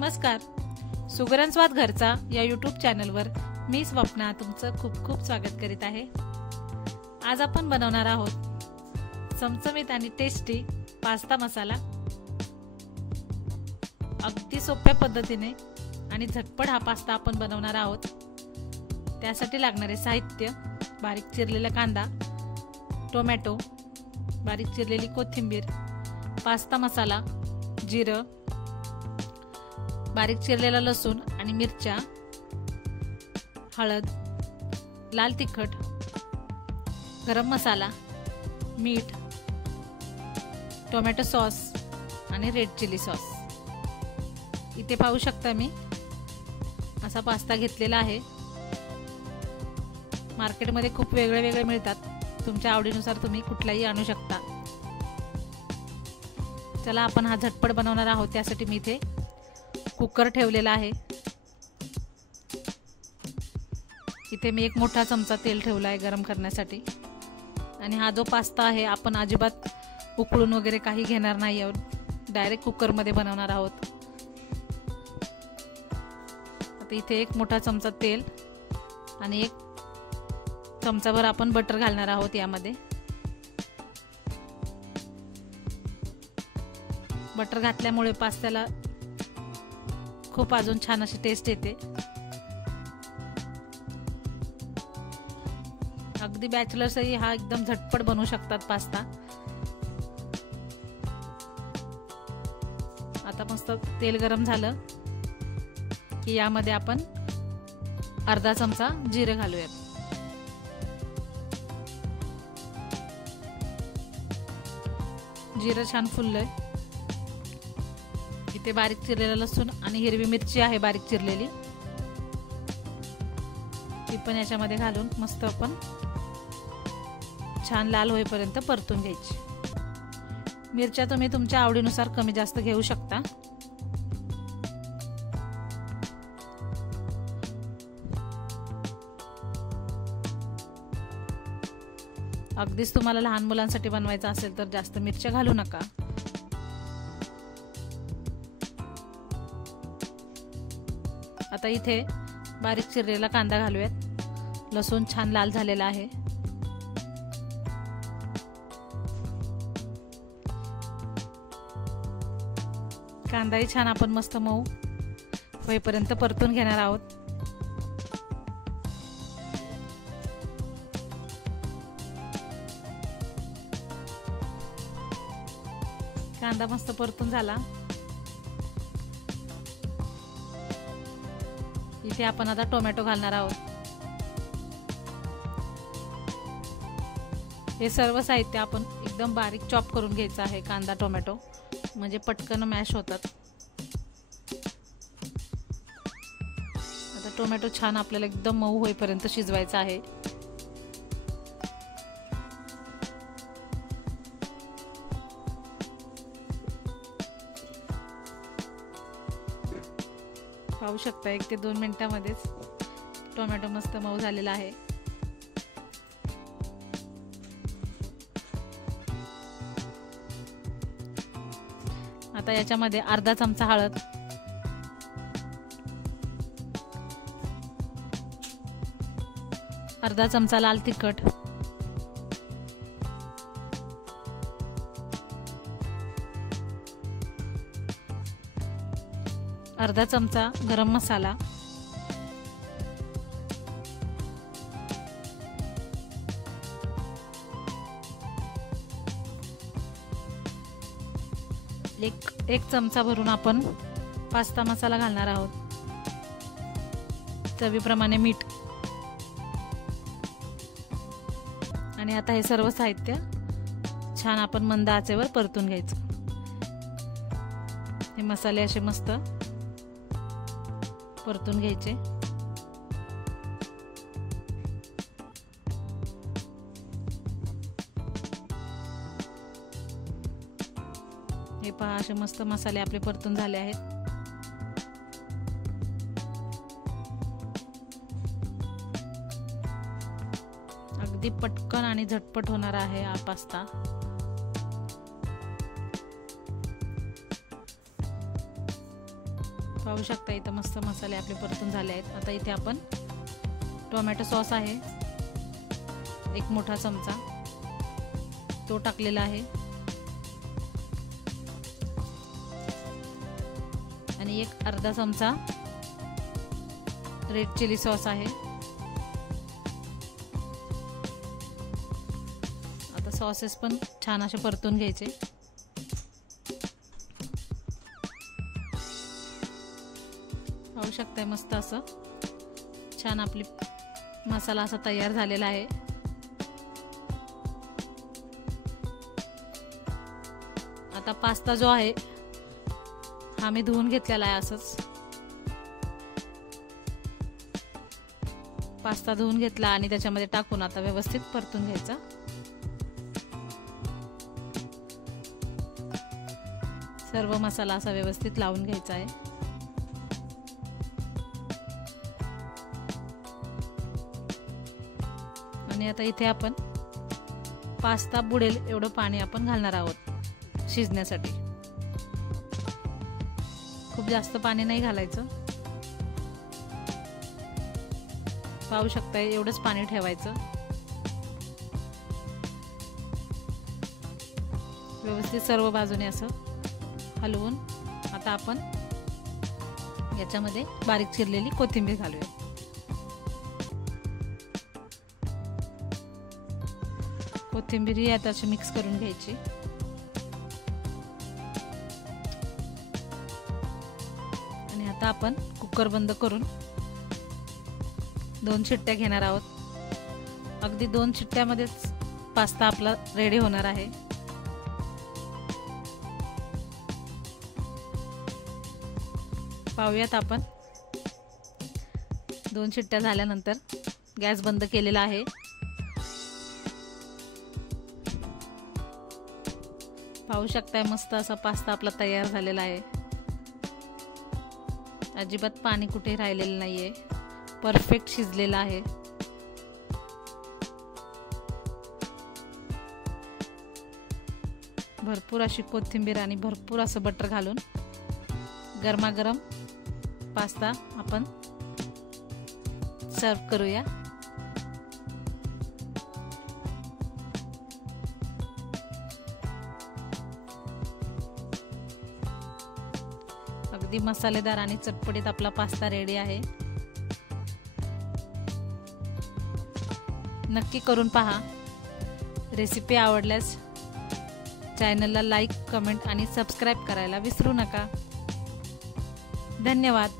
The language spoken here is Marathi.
नमस्कार, सुगरण स्वाद घरचा या यूट्यूब चॅनलवर मी स्वप्ना तुमचं खूप खूप स्वागत करीत आहे। आज आपण बनवणार आहोत चमचमीत आणि टेस्टी पास्ता मसाला। अगदी सोप्या पद्धतीने आणि झटपट हा पास्ता आपण बनवणार आहोत। त्यासाठी लागणारे साहित्य: बारीक चिरलेला कांदा, टोमॅटो, बारीक चिरलेली कोथिंबीर, पास्ता मसाला, जिरं, बारीक चिरलेला लसूण आणि मिरच्या, हळद, लाल तिखट, गरम मसाला, मीठ, टोमॅटो सॉस आणि रेड चिली सॉस। इथे पाहू शकता मी असा पास्ता घेतलेला आहे। मार्केटमध्ये खूप वेगळे मिळतात, तुमच्या आवडीनुसार तुम्ही कुठलाही आणू शकता। चला आपण हा झटपट बनवणार आहोत। त्यासाठी मी इथे कुकर ठेवलेला आहे। इथे मी एक मोठा चमचा तेल ठेवला आहे गरम करण्यासाठी। आणि हा जो पास्ता आहे आपण अजिबात उकळून वगैरे काही घेणार नाही आहोत, डायरेक्ट कुकर मध्ये बनवणार आहोत। आता इथे एक मोठा चमचा तेल आणि एक चमचाभर आपण बटर घालणार आहोत यामध्ये। बटर घातल्यामुळे पास्त्याला खूप अजून छान अशी टेस्ट येते। अगदी बॅचलर्सही हा एकदम झटपट बनवू शकतात पास्ता। आता मस्त तेल गरम झालं की यामध्ये आपण अर्धा चमचा जिरे घालूयात। जिरं छान फुललंय। इथे बारीक चिरलेला लसूण आणि हिरवी मिरची आहे बारीक चिरलेली, ती पण याच्यामध्ये घालून मस्त आपण छान लाल होईपर्यंत परतून घ्यायची। मिरच्या तुम्ही तुमच्या आवडीनुसार कमी जास्त घेऊ शकता। अगदीच तुम्हाला लहान मुलांसाठी बनवायचं असेल तर जास्त मिरच्या घालू नका। आता इथे बारीक चिरलेला कांदा घालूयात। लसूण छान लाल झालेला आहे। कांदाही छान आपण मस्त मऊ होईपर्यंत परतून घेणार आहोत। कांदा मस्त परतून झाला। इथे आपण आता टोमॅटो घालणार आहोत। हे सर्व साहित्य आपण एकदम बारीक चॉप करून घ्यायचं आहे, कांदा टोमॅटो, म्हणजे पटकन मॅश होतात। आता टोमॅटो छान आपल्याला एकदम मऊ होईपर्यंत शिजवायचा आहे। पाहू शकता 1 ते 2 मिनिटांमध्येच टोमॅटो मस्त मऊ झालेला आहे। आता याच्यामध्ये अर्धा चमचा हळद, अर्धा चमचा लाल तिखट, अर्धा चमचा गरम मसाला, एक चमचा भरून आपण पास्ता मसाला घालणार आहोत। चवीप्रमाणे मीठ। आणि आता हे सर्व साहित्य छान आपण मंद आचेवर परतून घ्यायचं। हे मसाले असे मस्त परतून घ्यायचे। हे पहा असे मस्त मसाले आपले परतून झाले आहेत। अगदी पटकन आणि झटपट होणार आहे हा पास्ता। पाहू शकता इथं मस्त मसाले आपले परतून झाले आहेत। आता इथे आपण टोमॅटो सॉस आहे 1 मोठा चमचा तो टाकलेला आहे आणि 1 अर्धा चमचा रेड चिली सॉस आहे। आता सॉसेस पण छान असे परतून घ्यायचे। पाहू शकताय मस्त असं छान आपली मसाला असा तयार झालेला आहे। आता पास्ता जो आहे हा मी धुवून घेतलेला आहे। असंच पास्ता धुवून घेतला आणि त्याच्यामध्ये टाकून आता व्यवस्थित परतून घ्यायचा। सर्व मसाला असा व्यवस्थित लावून घ्यायचा आहे। आणि आता इथे आपण पास्ता बुडेल एवढं पाणी आपण घालणार आहोत शिजण्यासाठी। खूप जास्त पाणी नाही घालायचं। पाहू शकताय एवढंच पाणी ठेवायचं। व्यवस्थित सर्व बाजूने असं हलवून आता आपण याच्यामध्ये बारीक चिरलेली कोथिंबीर घालूया। कोथिंबीर ही आता अशी मिक्स करून घ्यायची। आणि आता आपण कुकर बंद करून 2 शिट्ट्या घेणार आहोत। अगदी 2 शिट्ट्यामध्येच पास्ता आपला रेडी होणार आहे। पाहूयात आपण 2 शिट्ट्या झाल्यानंतर गॅस बंद केलेला आहे। पाहू शकताय मस्त असा पास्ता आपला तयार झालेला आहे। अजिबात पाणी कुठे राहिलेलं नाहीये, परफेक्ट शिजलेला आहे। भरपूर अशी कोथिंबीर आणि भरपूर असं बटर घालून गरमागरम पास्ता आपण सर्व करूया। अगदी मसालेदार आणि चटपटीत आपला पास्ता रेडी आहे। नक्की करून पहा। रेसिपी आवडल्यास चॅनलला लाईक, कमेंट आणि सबस्क्राईब करायला विसरू नका। धन्यवाद।